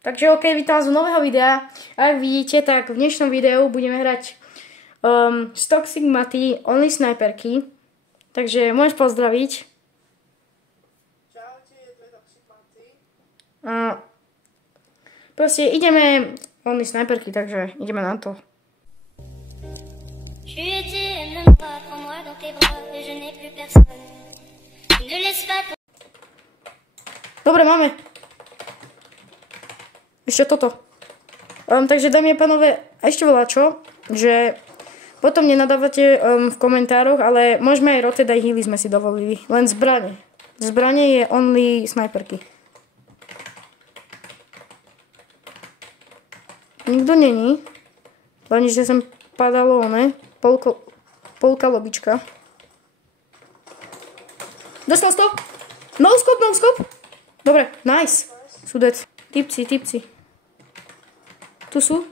Takže ok, vítam vás z nového videa. Ak vidíte, tak v dnešnom videu budeme hrať z Toxic Maty Only Sniperky. Takže môžeš pozdraviť. Čaute, to je Toxic Maty. A proste ideme Only Sniperky, takže ideme na to. Dobre, máme. Ešte toto. Takže dámy a pánové, ešte veľa čo, že potom nenadávate v komentároch, ale môžeme aj rotate, aj healy sme si dovolili. Len zbrane. Zbrane je only sniperky. Nikto není. Len, že sem padalo one. Polka lobička. Dostal 100. No scope. Dobre, nice. Sudec. Tipci. Tu sú.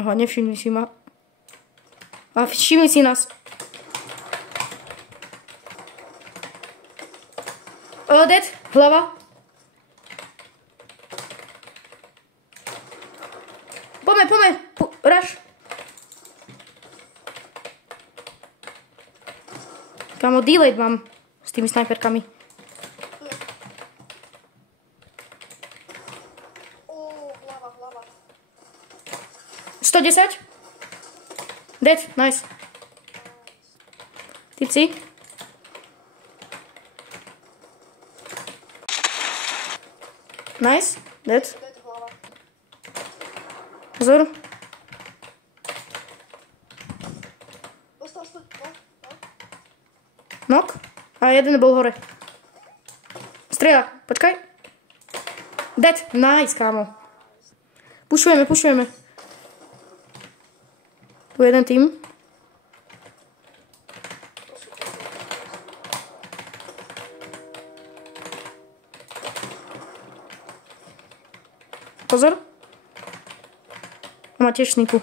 Aha, nevšimli si ma. A všimli si nás. Dead, hlava. Poďme. Rush. Kamo, delayed mám s tými sniperkami. 110. Dead, nice. Tipci. Nice, dead. Pozor. Knock. A jeden bol hore. Strieľa, počkaj. Dead, nice, kámo. Pušujeme. Tu je jeden tým. Pozor. Má tiež snipu.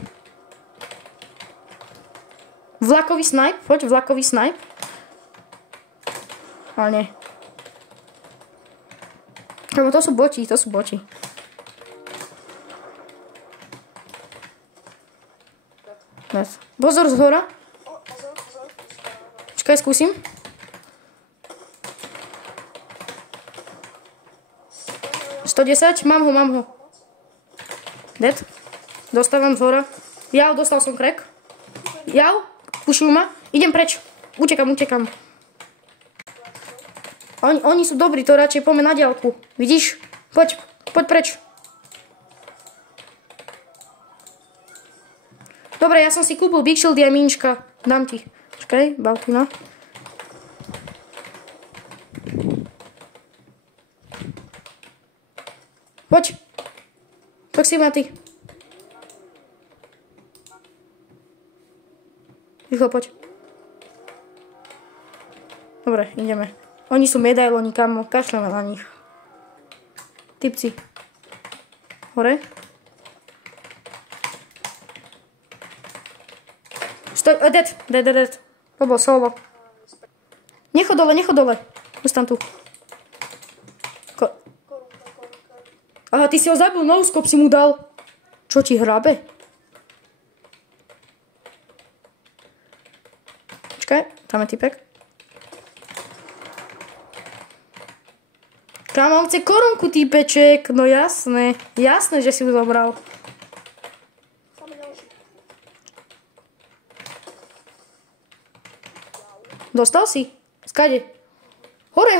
Vlakový snipe, poď, vlakový snipe. Ale nie. To sú boti. Pozor zhora. Počkaj, skúsim. $110, mám ho. Dead. Dostávam zhora. Jau, dostal som crack. Jau, pušujú ma. Idem preč. Utekam. Oni sú dobrí, to radšej poďme na diaľku. Vidíš? Poď preč. Dobre, ja som si kúpil Big Shield a míčka. Dám ti. Počkaj, Baltina. Poď. Toxic Maty. Rýchlo, poď. Dobre, ideme. Oni sú medailoni, kamo. Kašľame na nich. Tipci. Hore. Dead. To bol solo. Nechod dole. Zostaň tu. Aha, ty si ho zabil, no-scope si mu dal. Čo ti hrabe? Počkaj, tam je typek. Kam on chce korunku, týpeček. No jasné, že si ho zobral. Dostal si? Skade? Hore!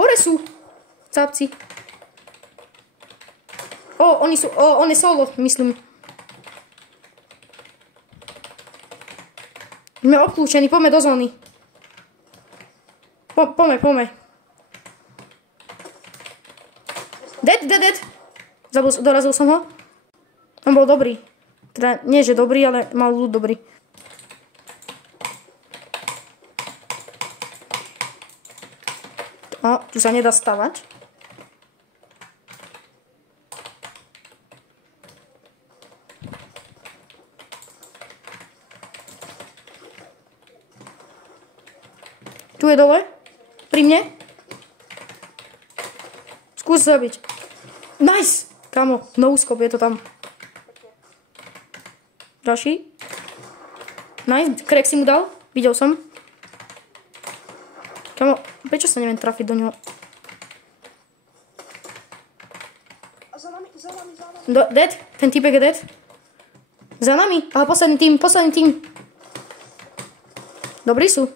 Hore sú. Capci. On je solo, myslím. Sme obklúčení, poďme do zóny. Poďme. Dead. Dorazil som ho. On bol dobrý. Teda nie, že dobrý, ale mal ľud dobrý. Tu sa nedá stavať. Tu je dole. Pri mne. skús zabiť. Nice! Kámo, no scope, je to tam. Ďalší. Nice, crack si mu dal. Videl som. Kámo, prečo sa neviem trafiť do ňoho? Za nami. Dead? Ten typek je dead? Za nami? Aha, posledný tým. Dobrí sú.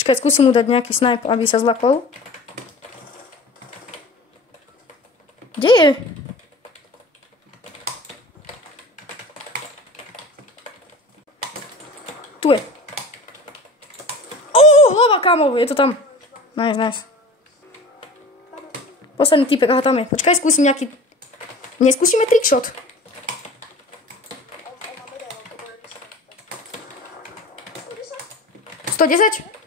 Počkaj, skúsim mu dať nejaký snipe, aby sa zlakol. Kde je? Tu je. Hlava, kámo, je to tam. Nice. Posledný typek, aha, tam je. Počkaj, skúsim nejaký... Neskúsime trickshot. On 110?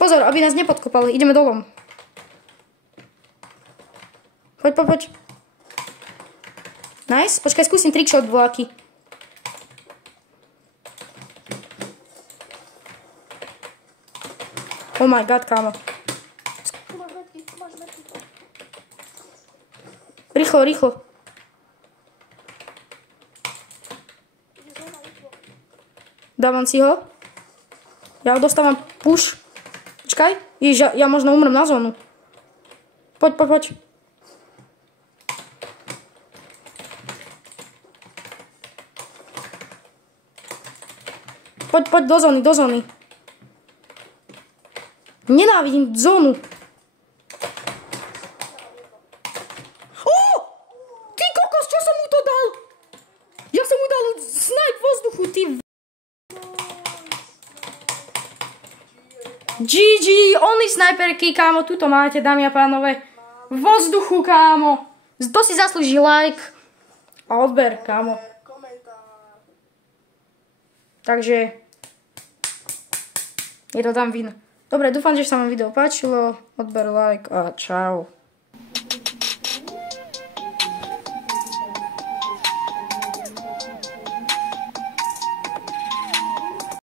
Pozor, aby nás nepodkopali. Ideme dolom. Poď. Nice. Počkaj, skúsim trickshot voľaký. Oh my god, kámo. Rýchlo. Dávam si ho. Ja dostávam push. Počkaj. Ja možno umrem na zónu. Poď. Poď do zóny. Nenávidím zónu. Ty kokos, čo som mu to dal? Ja som mu dal snipe vo vzduchu, ty GG, only sniperky, kámo, tuto máte, dámy a pánové. Vo vzduchu, kámo. To si zaslúži like a odber, kámo. Takže je to tam vin. Dobre, dúfam, že sa vám video páčilo. Odber, like a čau.